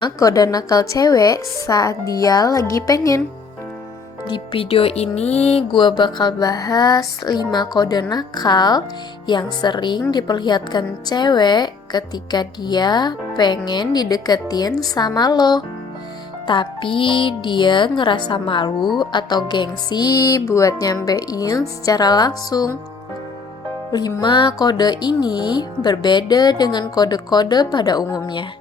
Kode nakal cewek saat dia lagi pengen. Di video ini gue bakal bahas 5 kode nakal yang sering diperlihatkan cewek ketika dia pengen dideketin sama lo. Tapi dia ngerasa malu atau gengsi buat nyampein secara langsung. 5 kode ini berbeda dengan kode-kode pada umumnya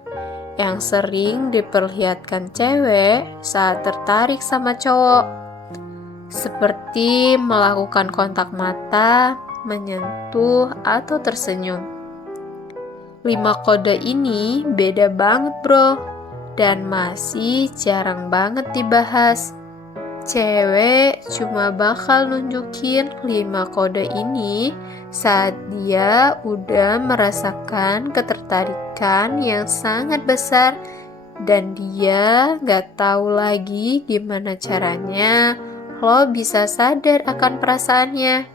yang sering diperlihatkan cewek saat tertarik sama cowok, seperti melakukan kontak mata, menyentuh, atau tersenyum. 5 kode ini beda banget bro, dan masih jarang banget dibahas. Cewek cuma bakal nunjukin 5 kode ini saat dia udah merasakan ketertarikan yang sangat besar dan dia gak tahu lagi gimana caranya lo bisa sadar akan perasaannya.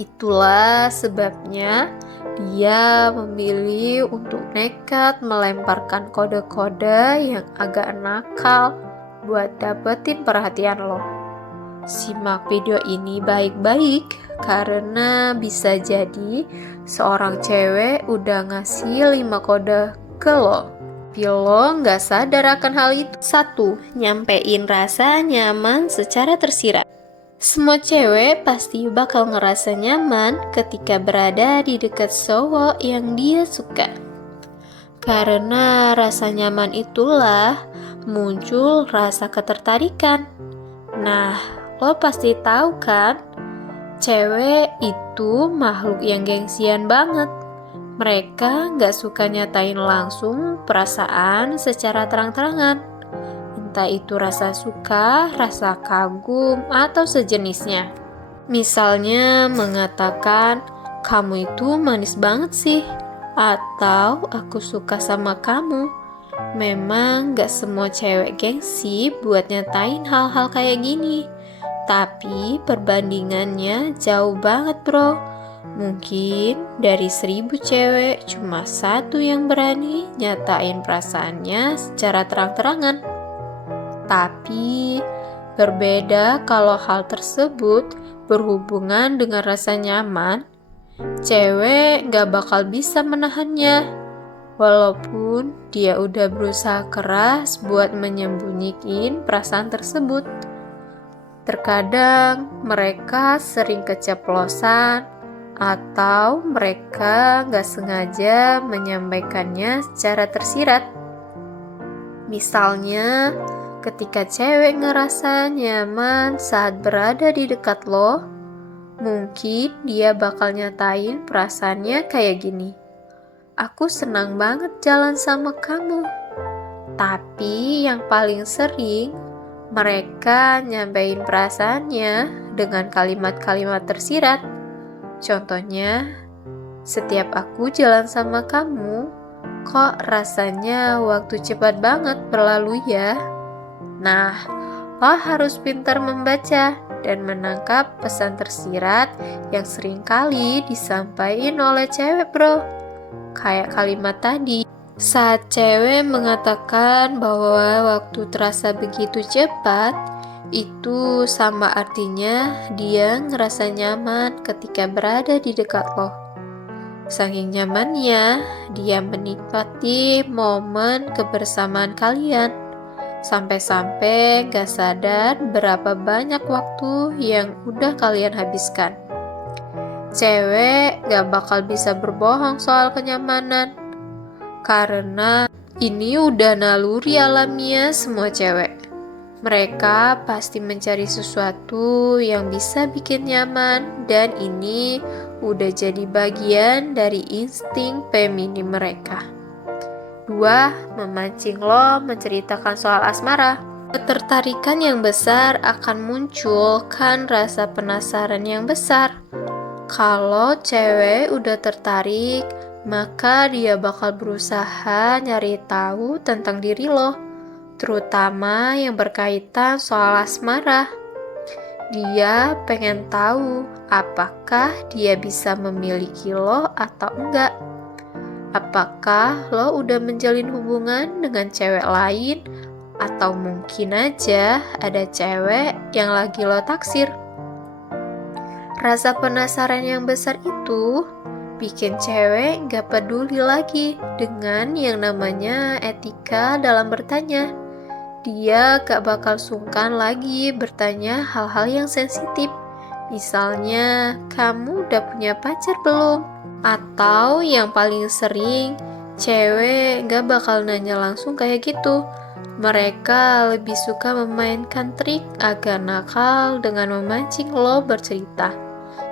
Itulah sebabnya dia memilih untuk nekat melemparkan kode-kode yang agak nakal buat dapetin perhatian lo. Simak video ini baik-baik karena bisa jadi seorang cewek udah ngasih 5 kode ke lo. Tapi lo nggak sadar akan hal itu. 1. Nyampein rasa nyaman secara tersirat. Semua cewek pasti bakal ngerasa nyaman ketika berada di dekat cowok yang dia suka. Karena rasa nyaman itulah muncul rasa ketertarikan. Nah, lo pasti tahu kan, cewek itu makhluk yang gengsian banget. Mereka gak suka nyatain langsung perasaan secara terang-terangan. Entah itu rasa suka, rasa kagum, atau sejenisnya. Misalnya mengatakan, kamu itu manis banget sih, atau aku suka sama kamu. Memang gak semua cewek gengsi buat nyatain hal-hal kayak gini. Tapi perbandingannya jauh banget bro. Mungkin dari 1000 cewek cuma 1 yang berani nyatain perasaannya secara terang-terangan. Tapi berbeda kalau hal tersebut berhubungan dengan rasa nyaman. Cewek gak bakal bisa menahannya, walaupun dia udah berusaha keras buat menyembunyiin perasaan tersebut. Terkadang mereka sering keceplosan atau mereka gak sengaja menyampaikannya secara tersirat. Misalnya, ketika cewek ngerasa nyaman saat berada di dekat lo, mungkin dia bakal nyatain perasaannya kayak gini. Aku senang banget jalan sama kamu. Tapi yang paling sering mereka nyampein perasaannya dengan kalimat-kalimat tersirat. Contohnya, setiap aku jalan sama kamu, kok rasanya waktu cepat banget berlalu ya? Nah, lo harus pintar membaca dan menangkap pesan tersirat yang seringkali disampaikan oleh cewek bro. Kayak kalimat tadi, saat cewek mengatakan bahwa waktu terasa begitu cepat, itu sama artinya dia ngerasa nyaman ketika berada di dekat lo. Saking nyamannya, dia menikmati momen kebersamaan kalian. Sampai-sampai gak sadar berapa banyak waktu yang udah kalian habiskan. Cewek gak bakal bisa berbohong soal kenyamanan, karena ini udah naluri alamiah semua cewek. Mereka pasti mencari sesuatu yang bisa bikin nyaman, dan ini udah jadi bagian dari insting feminim mereka. 2. Memancing lo menceritakan soal asmara. Ketertarikan yang besar akan muncul kan rasa penasaran yang besar. Kalau cewek udah tertarik, maka dia bakal berusaha nyari tahu tentang diri lo, terutama yang berkaitan soal asmara. Dia pengen tahu apakah dia bisa memiliki lo atau enggak. Apakah lo udah menjalin hubungan dengan cewek lain? Atau mungkin aja ada cewek yang lagi lo taksir? Rasa penasaran yang besar itu bikin cewek gak peduli lagi dengan yang namanya etika dalam bertanya. Dia gak bakal sungkan lagi bertanya hal-hal yang sensitif. Misalnya, kamu udah punya pacar belum? Atau yang paling sering, cewek gak bakal nanya langsung kayak gitu. Mereka lebih suka memainkan trik agar nakal dengan memancing lo bercerita.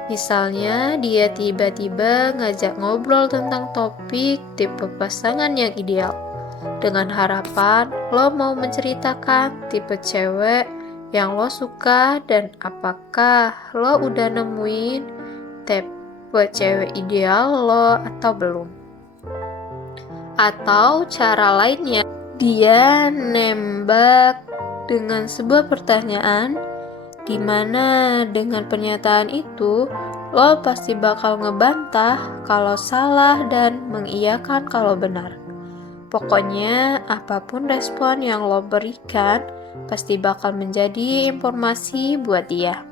Misalnya, dia tiba-tiba ngajak ngobrol tentang topik tipe pasangan yang ideal. Dengan harapan lo mau menceritakan tipe cewek yang lo suka dan apakah lo udah nemuin tipe cewek ideal lo atau belum. Atau cara lainnya, dia nembak dengan sebuah pertanyaan di mana dengan pernyataan itu lo pasti bakal ngebantah kalau salah dan mengiyakan kalau benar. Pokoknya apapun respon yang lo berikan pasti bakal menjadi informasi buat dia.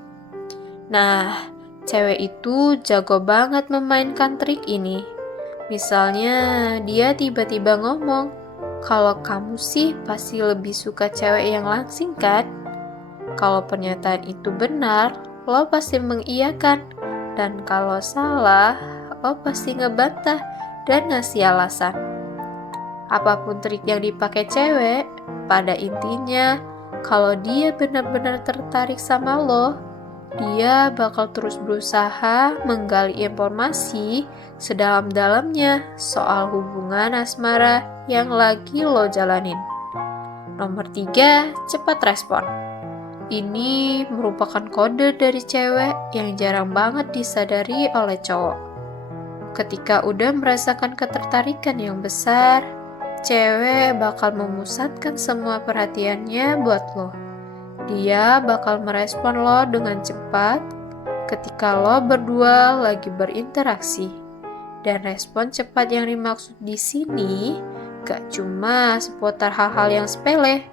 Nah, cewek itu jago banget memainkan trik ini. Misalnya dia tiba-tiba ngomong, "Kalau kamu sih pasti lebih suka cewek yang langsing kan?" Kalau pernyataan itu benar, lo pasti mengiyakan. Dan kalau salah, lo pasti ngebantah dan ngasih alasan. Apapun trik yang dipakai cewek, pada intinya, kalau dia benar-benar tertarik sama lo, dia bakal terus berusaha menggali informasi sedalam-dalamnya soal hubungan asmara yang lagi lo jalanin. Nomor 3, cepat respon. Ini merupakan kode dari cewek yang jarang banget disadari oleh cowok. Ketika udah merasakan ketertarikan yang besar, cewek bakal memusatkan semua perhatiannya buat lo. Dia bakal merespon lo dengan cepat ketika lo berdua lagi berinteraksi. Dan respon cepat yang dimaksud di sini gak cuma seputar hal-hal yang sepele,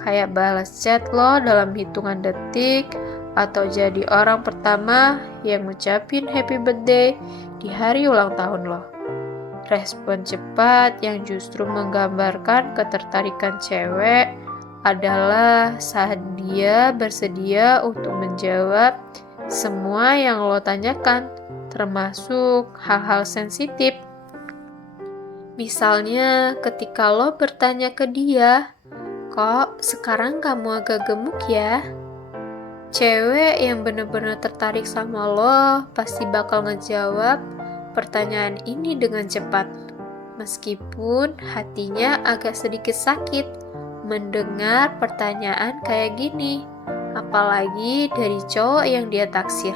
kayak balas chat lo dalam hitungan detik, atau jadi orang pertama yang ngucapin happy birthday di hari ulang tahun lo. Respon cepat yang justru menggambarkan ketertarikan cewek adalah saat dia bersedia untuk menjawab semua yang lo tanyakan, termasuk hal-hal sensitif. Misalnya ketika lo bertanya ke dia, "Kok sekarang kamu agak gemuk ya?" Cewek yang bener-bener tertarik sama lo pasti bakal ngejawab pertanyaan ini dengan cepat. Meskipun hatinya agak sedikit sakit mendengar pertanyaan kayak gini, apalagi dari cowok yang dia taksir.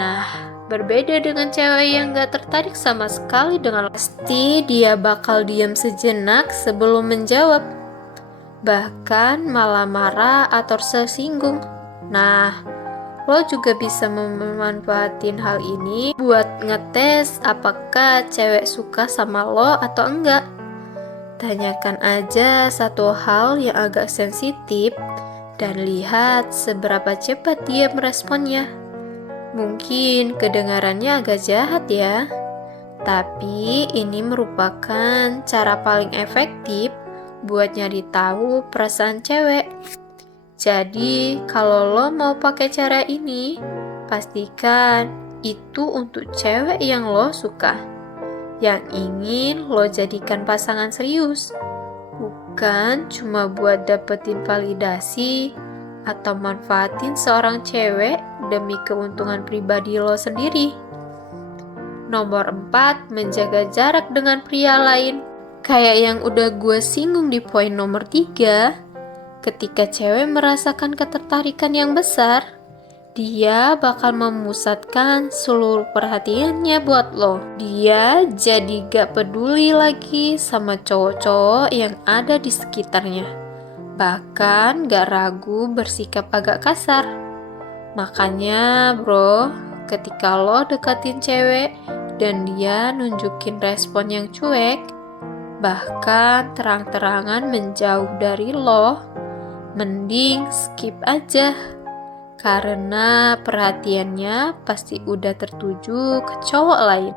Nah, berbeda dengan cewek yang gak tertarik sama sekali dengan pasti dia bakal diam sejenak sebelum menjawab. Bahkan malah marah atau tersinggung. Nah, lo juga bisa memanfaatin hal ini buat ngetes apakah cewek suka sama lo atau enggak. Tanyakan aja satu hal yang agak sensitif dan lihat seberapa cepat dia meresponnya. Mungkin kedengarannya agak jahat ya, tapi ini merupakan cara paling efektif buat nyari tahu perasaan cewek. Jadi, kalau lo mau pakai cara ini, pastikan itu untuk cewek yang lo suka, yang ingin lo jadikan pasangan serius, bukan cuma buat dapetin validasi atau manfaatin seorang cewek demi keuntungan pribadi lo sendiri. Nomor 4, menjaga jarak dengan pria lain. Kayak yang udah gue singgung di poin nomor 3, ketika cewek merasakan ketertarikan yang besar, dia bakal memusatkan seluruh perhatiannya buat lo. Dia jadi gak peduli lagi sama cowok-cowok yang ada di sekitarnya. Bahkan gak ragu bersikap agak kasar. Makanya bro, ketika lo deketin cewek, dan dia nunjukin respon yang cuek, bahkan terang-terangan menjauh dari lo, mending skip aja. Karena perhatiannya pasti udah tertuju ke cowok lain.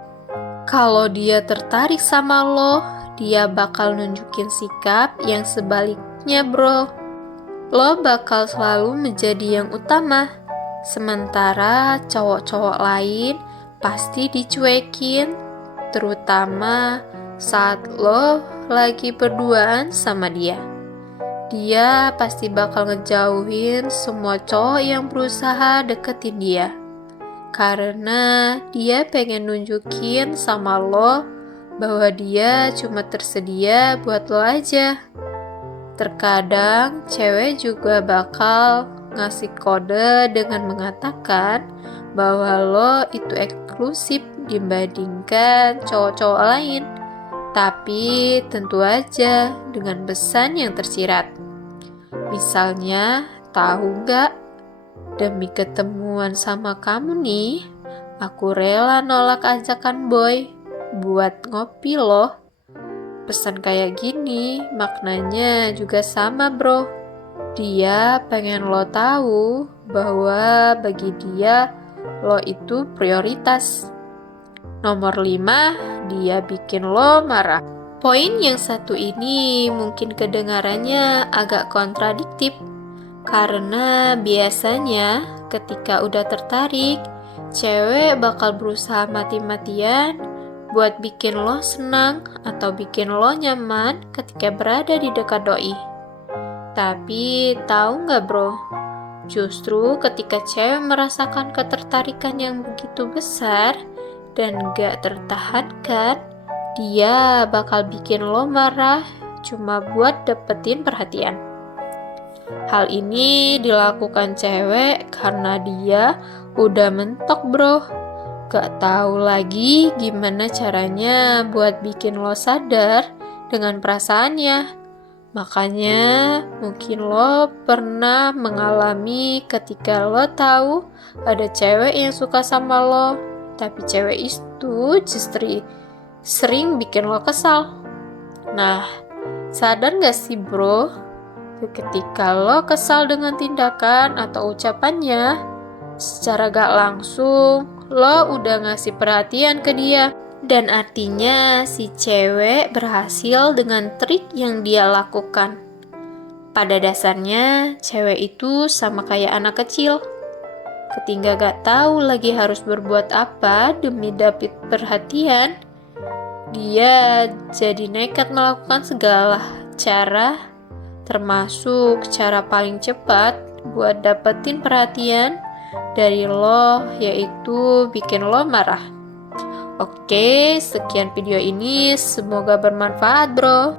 Kalau dia tertarik sama lo, dia bakal nunjukin sikap yang sebaliknya, bro. Lo bakal selalu menjadi yang utama, sementara cowok-cowok lain pasti dicuekin, terutama saat lo lagi berduaan sama dia. Dia pasti bakal ngejauhin semua cowok yang berusaha deketin dia, karena dia pengen nunjukin sama lo bahwa dia cuma tersedia buat lo aja. Terkadang cewek juga bakal ngasih kode dengan mengatakan bahwa lo itu eksklusif dibandingkan cowok-cowok lain. Tapi tentu aja dengan pesan yang tersirat. Misalnya, tahu gak? Demi ketemuan sama kamu nih, aku rela nolak ajakan boy buat ngopi loh. Pesan kayak gini maknanya juga sama, bro. Dia pengen lo tahu bahwa bagi dia lo itu prioritas. Nomor 5, dia bikin lo marah. Poin yang satu ini mungkin kedengarannya agak kontradiktif, karena biasanya ketika udah tertarik, cewek bakal berusaha mati-matian buat bikin lo senang atau bikin lo nyaman ketika berada di dekat doi. Tapi tahu nggak, bro? Justru ketika cewek merasakan ketertarikan yang begitu besar dan gak tertahankan, dia bakal bikin lo marah cuma buat dapetin perhatian. Hal ini dilakukan cewek karena dia udah mentok, bro. Gak tahu lagi gimana caranya buat bikin lo sadar dengan perasaannya. Makanya mungkin lo pernah mengalami ketika lo tahu ada cewek yang suka sama lo, tapi cewek itu justru sering bikin lo kesal. Nah, sadar gak sih, bro? Ketika lo kesal dengan tindakan atau ucapannya, secara gak langsung lo udah ngasih perhatian ke dia. Dan artinya si cewek berhasil dengan trik yang dia lakukan. Pada dasarnya, cewek itu sama kayak anak kecil. Ketika gak tahu lagi harus berbuat apa demi dapet perhatian, dia jadi nekat melakukan segala cara, termasuk cara paling cepat buat dapetin perhatian dari lo, yaitu bikin lo marah. Oke, sekian video ini, semoga bermanfaat, bro.